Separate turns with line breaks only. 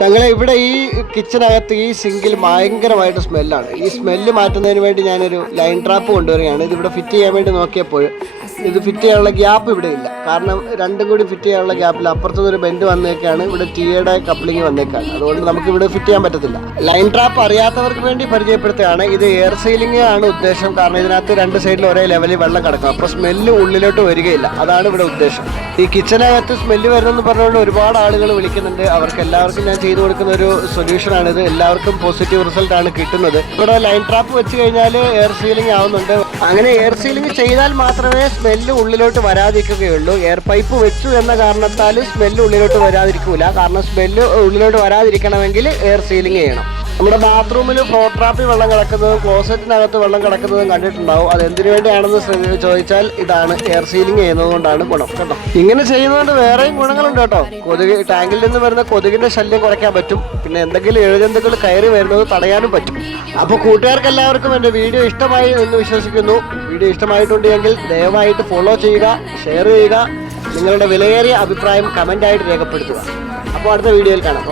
ഞങ്ങളെ ഇവിടെ ഈ കിച്ചനകത്ത് ഈ സിങ്കിൽ ഭയങ്കരമായിട്ട് സ്മെല്ലാണ് ഈ സ്മെല്ല് മാറ്റുന്നതിന് വേണ്ടി ഞാനൊരു ലൈൻ ട്രാപ്പ് കൊണ്ടുവരികയാണ്. ഇതിവിടെ ഫിറ്റ് ചെയ്യാൻ വേണ്ടി നോക്കിയപ്പോൾ ഇത് ഫിറ്റ് ചെയ്യാനുള്ള ഗ്യാപ്പ് ഇവിടെ ഇല്ല. കാരണം രണ്ടും കൂടി ഫിറ്റ് ചെയ്യാനുള്ള ഗ്യാപ്പിൽ അപ്പുറത്തുനിന്ന് ഒരു ബെൻഡ് വന്നേക്കാണ് ഇവിടെ ടീയുടെ കപ്ലിംഗ് വന്നേക്കാണ്. അതുകൊണ്ട് നമുക്ക് ഇവിടെ ഫിറ്റ് ചെയ്യാൻ പറ്റത്തില്ല. ലൈൻ ട്രാപ്പ് അറിയാത്തവർക്ക് വേണ്ടി പരിചയപ്പെടുത്തുകയാണ്. ഇത് എയർ സീലിംഗ് ആണ് ഉദ്ദേശം. കാരണം ഇതിനകത്ത് രണ്ട് സൈഡിൽ ഒരേ ലെവലിൽ വെള്ളം കിടക്കും. അപ്പോൾ സ്മെല്ല് ഉള്ളിലോട്ട് വരികയില്ല. അതാണ് ഇവിടെ ഉദ്ദേശം. ഈ കിച്ചനകത്ത് സ്മെല്ല് വരുന്നെന്ന് പറഞ്ഞുകൊണ്ട് ഒരുപാട് ആളുകൾ വിളിക്കുന്നുണ്ട്. അവർക്ക് എല്ലാവർക്കും ഞാൻ ചെയ്തു കൊടുക്കുന്ന ഒരു സൊല്യൂഷൻ ആണിത് എല്ലാവർക്കും പോസിറ്റീവ് റിസൾട്ട് ആണ് കിട്ടുന്നത്. ഇവിടെ ലൈൻ ട്രാപ്പ് വെച്ച് കഴിഞ്ഞാൽ എയർ സീലിംഗ് ആവുന്നുണ്ട്. അങ്ങനെ എയർ സീലിംഗ് ചെയ്താൽ മാത്രമേ സ്മെല്ല് ഉള്ളിലോട്ട് വരാതിരിക്കുകയുള്ളൂ. എയർ പൈപ്പ് വെച്ചു എന്ന കാരണത്താൽ സ്മെല്ല് ഉള്ളിലോട്ട് വരാതിരിക്കൂല. കാരണം സ്മെല്ല് ഉള്ളിലോട്ട് വരാതിരിക്കണമെങ്കിൽ എയർ സീലിംഗ് ചെയ്യണം. നമ്മുടെ ബാത്റൂമിൽ ഫ്ലോർ ട്രാപ്പിൽ വെള്ളം കിടക്കുന്നതും ക്ലോസറ്റിനകത്ത് വെള്ളം കിടക്കുന്നതും കണ്ടിട്ടുണ്ടാവും. അത് എന്തിനു വേണ്ടിയാണെന്ന് ചോദിച്ചാൽ ഇതാണ് എയർ സീലിംഗ് ചെയ്യുന്നത് കൊണ്ടാണ് ഗുണം കേട്ടോ. ഇങ്ങനെ ചെയ്യുന്നതുകൊണ്ട് വേറെയും ഗുണങ്ങളുണ്ട് കേട്ടോ. കൊതുക് ടാങ്കിൽ നിന്ന് വരുന്ന കൊതുകിന്റെ ശല്യം കുറയ്ക്കാൻ പറ്റും. പിന്നെ എന്തെങ്കിലും എഴുജന്തുക്കൾ കയറി വരുന്നത് തടയാനും പറ്റും. അപ്പോൾ കൂട്ടുകാർക്ക് എല്ലാവർക്കും എന്റെ വീഡിയോ ഇഷ്ടമായി എന്ന് വിശ്വസിക്കുന്നു. വീഡിയോ ഇഷ്ടമായിട്ടുണ്ടെങ്കിൽ ദയവായിട്ട് ഫോളോ ചെയ്യുക ഷെയർ ചെയ്യുക. നിങ്ങളുടെ വിലയേറിയ അഭിപ്രായം കമന്റായിട്ട് രേഖപ്പെടുത്തുക. അപ്പോൾ അടുത്ത വീഡിയോയിൽ കാണാം.